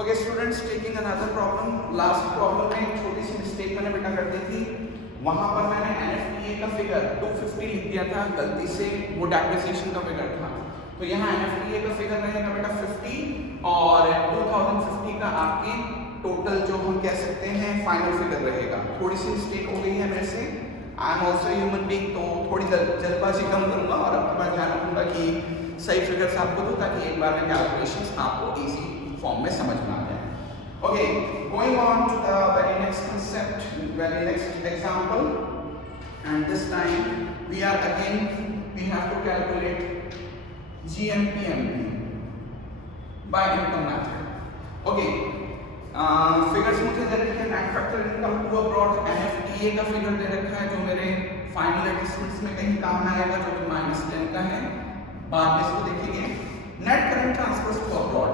Okay students, taking another problem. Last problem में एक छोटी सी मिस्टेक मैंने बेटा कर दी थी। वहां पर मैंने NFTA का फिगर 250 लिख दिया था गलती से, वो डेप्रिसिएशन का फिगर था। तो यहाँ NFTA का फिगर रहेगा बेटा 50 और 2050 का आपके टोटल जो हम कह सकते हैं फाइनल फिगर रहेगा। थोड़ी सी मिस्टेक हो गई है मेरे से, I am also human being, तो थोड़ी जल्दबाजी कम करूंगा और अब मैं ध्यान रखूंगा कि सही फिगर्स आपको दूं ताकि एक बार में कैलकुलेशंस आपको इजी फॉर्म में समझ में आ जाए। Okay, going on to the very next concept, very next example, and this time we are again we have to calculate GNP/MP by income method. Okay, figures मुझे दे रखे हैं, net factor income to abroad, NFTA का figure दे रखा है जो मेरे फाइनल एडजस्टमेंट्स में कहीं काम में आएगा, जो कि -10 का है, बाद में इसको देखेंगे। Net current transfers to abroad,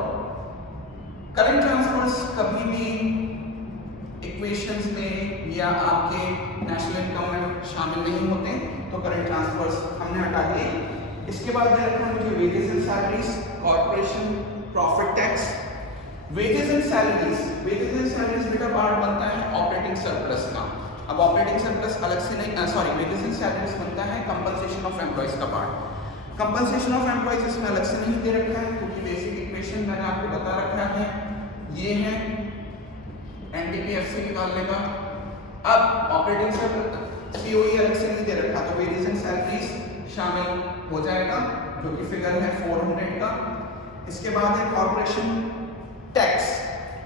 current transfers कभी भी इक्वेशंस में या आपके नेशनल इनकम में शामिल नहीं होते, तो करंट ट्रांसफर्स हमने हटा दिए। इसके बाद दे रखा है मुझे wages and salaries, corporation profit tax. Wages and salaries बेटा पार्ट बनता है ऑपरेटिंग सरप्लस का। अब ऑपरेटिंग सरप्लस अलग से नहीं, सॉरी, वेजेस एंड सैलरीज बनता है कंपनसेशन ऑफ एम्प्लॉइज का पार्ट। कंपनसेशन ऑफ एम्प्लॉइज इसमें अलग से नहीं दे रखा है क्योंकि बेसिक इक्वेशन मैंने आपको बता रखा है, ये है NDPFC निकालने का। अब ऑपरेटिंग सरप्लस COE अलग से नहीं दे रखा, तो वेजेस एंड सैलरीज शामिल हो जाएगा जो कि फिगर है 400 का। इसके बाद है कॉर्पोरेशन टैक्स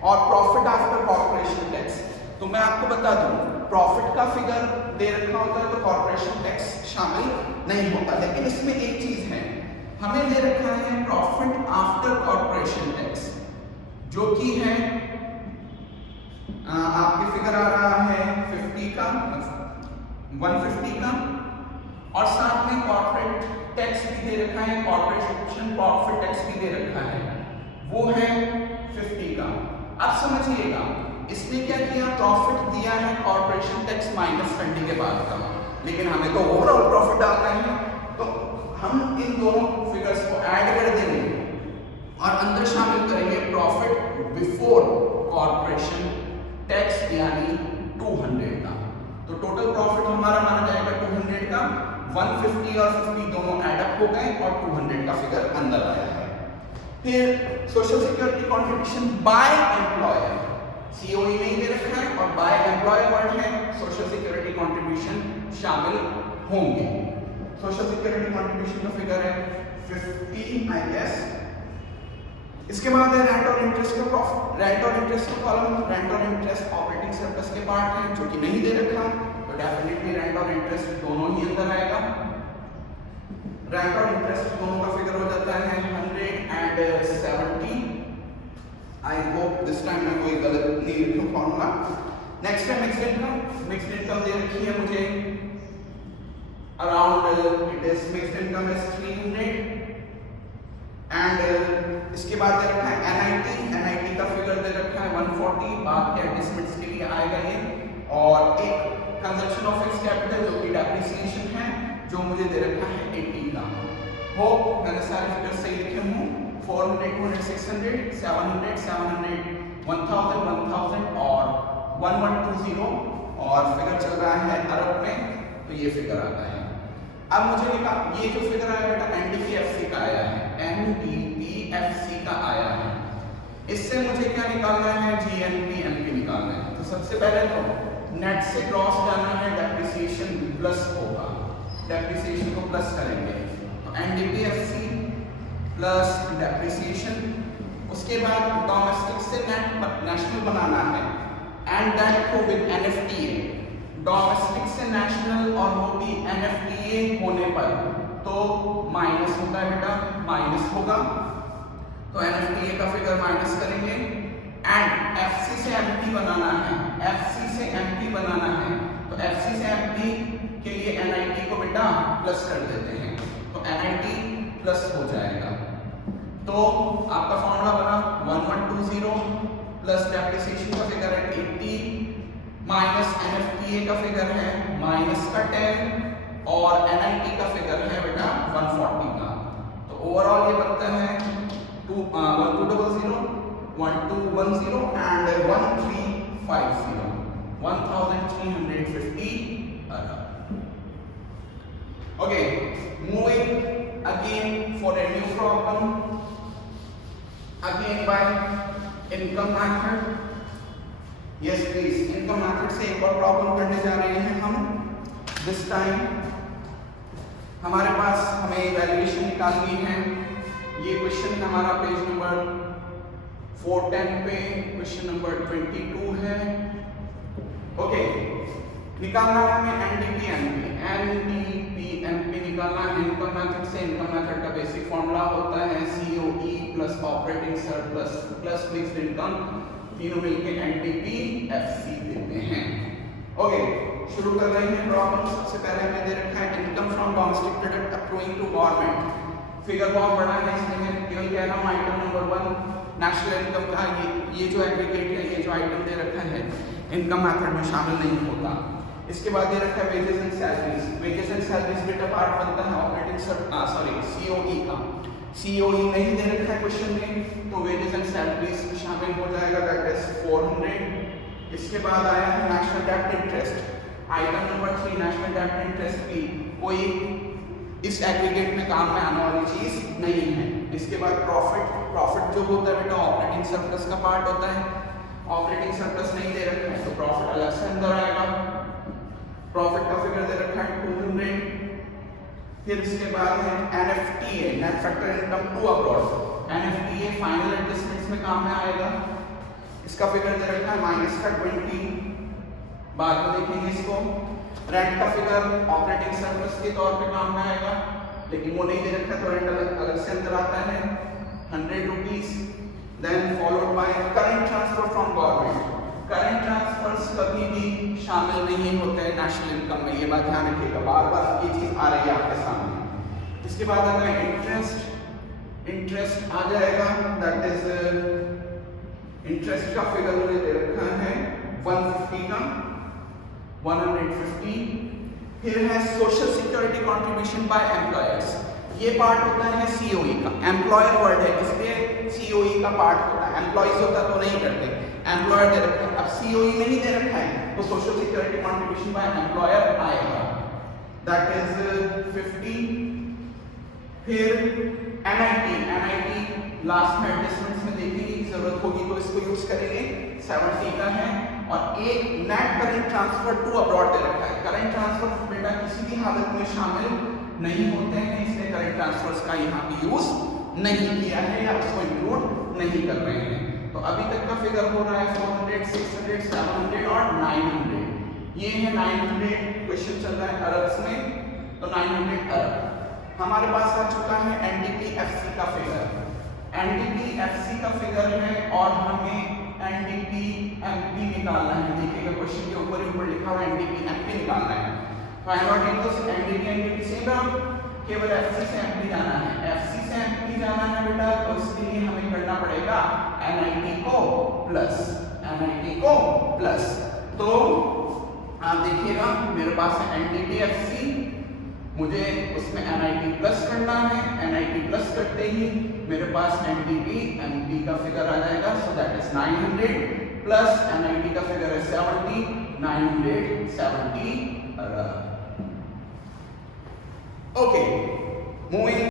और प्रॉफिट आफ्टर कॉर्पोरेशन टैक्स। तो मैं आपको बता दूं, प्रॉफिट का फिगर दे रखा होता है तो कॉर्पोरेशन टैक्स शामिल नहीं होता, लेकिन इसमें एक चीज है, हमें दे रखा है प्रॉफिट आफ्टर कॉर्पोरेशन टैक्स, जो कि है आपके फिगर आ रहा है 50 का, 150 का, और साथ में कॉर्पोरेट टैक्स भी दे रखा है, कॉर्पोरेशन प्रॉफिट टैक्स भी दे रखा है, वो है 50 का। अब समझिएगा, इसने क्या किया, प्रॉफिट दिया है कॉर्पोरेशन टैक्स माइनस करने के बाद का, लेकिन हमें तो ओवरऑल प्रॉफिट डालना है, तो हम इन दोनों फिगर्स को ऐड कर देंगे और अंदर शामिल करेंगे प्रॉफिट बिफोर कॉर्पोरेशन टैक्स यानी 200 का। तो टोटल प्रॉफिट हमारा माना जाएगा 200 का, 150 और 50 दोनों ऐड अप हो गए और 200 का फिगर अंदर आया है। फिर social security contribution by employer, COE नहीं दे रखा है और बाय एम्प्लॉयर वर्ड है, सोशल सिक्योरिटी कॉन्ट्रिब्यूशन शामिल होंगे। सोशल सिक्योरिटी कॉन्ट्रिब्यूशन का फिगर है 50 आई गेस। इसके बाद है रेंट और इंटरेस्ट का प्रॉफिट, रेंट और इंटरेस्ट का कॉलम, रेंट और इंटरेस्ट ऑपरेटिंग सरप्लस के पार्ट है जो कि नहीं दे रखा, तो डेफिनेटली रेंट और इंटरेस्ट दोनों ही अंदर आएगा। रेंट और इंटरेस्ट दोनों का फिगर हो जाता है 170। आई होप दिस टाइम मैं कोई गलत नहीं लिखूं फॉर्मूला। नेक्स्ट है मिक्स्ड इनकम, मिक्स्ड इनकम दे रखी है मुझे around, it is mixed income is 300 and इसके बाद दे रखा है NIT का फिगर दे रखा है 140, बाद के एडजस्टमेंट्स के लिए आएगा ये, और एक कंजप्शन ऑफ फिक्स्ड कैपिटल जो कि डेप्रिसिएशन है जो मुझे दे रखा है 80 का। होप मैंने सारे फिगर सही लिखे हूँ, 400, 200, 600, 700, 700, 1000, 1000 और 1120, और फिगर चल रहा है अरब में, तो ये फिगर आता है। अब मुझे ये जो फिगर आया बेटा NDPFC का आया है, NDPFC का आया है, इससे मुझे क्या निकालना है, GNP/MP निकालना है। तो सबसे पहले तो नेट से क्रॉस जाना है, डेप्रिसिएशन प्लस होगा, डेप्रिसिएशन को प्लस करेंगे, तो NDPFC प्लस डेप्रिसिएशन। उसके बाद डोमेस्टिक से नेशनल बनाना है, एंड दैट को विद NFTA, डोमेस्टिक से नेशनल और वो भी NFTA होने पर तो माइनस होता है बेटा, माइनस होगा, तो NFTA का फिगर माइनस करेंगे, एंड FC से MP बनाना है, FC से MP बनाना है, तो FC से MP के लिए NIT को बेटा प्लस कर देते हैं, तो NIT प्लस हो जाएगा। तो आपका फॉर्मूला बना 1120 प्लस डेप्रिसिएशन का फिगर है 80 माइनस NFTA का फिगर है माइनस का 10 और NIT का फिगर है बेटा 140 का। तो ओवरऑल ये बनता है 1200 1210 and 1350, 1350 Arab. Okay, moving again for a new problem, again by income method. Yes please, income method से एक और प्रॉब्लम करने जा रहे हैं हम. दिस टाइम हमारे पास हमें वैल्यूएशन निकालनी है. ये क्वेश्चन हमारा पेज नंबर 410 पे क्वेश्चन नंबर 22 है. ओके, निकालना है हमें एनडीपी एमपी निकालना है इनकम मेथड से. इनकम मेथड का बेसिक फॉर्मूला होता है COE plus operating surplus plus fixed income, तीनों मिलके एनडीपी एफसी देते हैं. ओके, शुरू कर रहे हैं प्रॉब्लम. सबसे पहले हमें दे रखा है income from domestic product accruing to government. Figure बहुत बड़ा है इसलिए मैं केवल कह रहा हूँ आइटम नंबर 1 नेशनल इनकम का ये जो एग्रीगेट है, ये जो आइटम दे रखा है इनकम मेथड में शामिल नहीं होता. इसके बाद दे रखा है wages and salaries. Wages and salaries बेटा पार्ट बनता है ऑपरेटिंग सीओई का. सीओई नहीं दे रखा है क्वेश्चन में, तो वेजेस एंड सैलरीज शामिल हो जाएगा, दैट इज 400. इसके बाद आया है national debt interest. Item number 3 national debt interest की कोई इस एग्रीगेट में काम में आने वाली चीज नहीं है. इसके बाद प्रॉफिट जो होता है बेटा ऑपरेटिंग सरप्लस का पार्ट होता है. ऑपरेटिंग सरप्लस नहीं दे रखा है तो प्रॉफिट अलग से अंदर आएगा. प्रॉफिट का फिगर दे रखा है 200. फिर इसके बाद है NFTA net factor income to abroad. NFTA final adjustments में काम में आएगा. इसका फिगर दे रखा है -20, बाद में देखेंगे इसको. रेंट का फिगर ऑपरेटिंग सरप्लस के तौर पे काम में आएगा, लेकिन वो नहीं दे रखा तो रेंट अलग से अंदर आता है 100 rupees. Then followed by current transfer from government. Current transfers कभी भी शामिल नहीं होते हैं नेशनल इनकम में, ये बात ध्यान रखिएगा, बार बार ये चीज आ रही है आपके सामने. इसके बाद आता है इंटरेस्ट आ जाएगा, दैट इज इंटरेस्ट का फिगर मुझे दे रखा है 150 का 150. फिर है social security contribution by employers. ये पार्ट होता है सीओई का. एम्प्लॉयर वर्ड है इसलिए सीओई का पार्ट होता है. एम्प्लॉइज होता तो नहीं करते, एम्प्लॉयर दे रखा है. अब सीओई नहीं दे रखा है तो social security contribution by employer आएगा, दैट इज 50. फिर एनआईटी लास्ट में एडजस्टमेंट्स में देखेंगे की जरूरत होगी तो इसको यूज करेंगे. 70 का है. और एक net current transfer to abroad दे रखा है. करंट ट्रांसफर बेटा किसी भी हालत में शामिल नहीं होते हैं, इसलिए करंट ट्रांसफर्स का यहाँ पे यूज नहीं किया है या उसको इंक्लूड नहीं कर रहे हैं. तो अभी तक का फिगर हो रहा है 400, 600, 700 और 900. ये है 900 क्वेश्चन चल रहा है अरब्स में, तो 900 अरब. हमारे पास आ चुका है एनडीपी-एफसी का फिगर. एनडीपी-एफसी का फिगर है और हमें एनडीपी-एमपी निकालना है. देखिएगा क्वेश्चन के ऊपर लिखा हुआ है एनडीपी-एमपी निकालना है. तो एनडीपी सेम रहा, केवल एफसी से एमपी जाना है. एफसी से एमपी जाना है बेटा, तो इसके लिए हमें करना पड़ेगा एनआईटी को प्लस. तो आप देखिएगा मेरे पास है एनडीपी-एफसी, मुझे उसमें एनआईटी प्लस करना है. एनआईटी प्लस करते ही मेरे पास एनडीपी-एमपी का फिगर आ जाएगा, so that is 900 plus NIT का फिगर है 70, 970 अरब. Okay, moving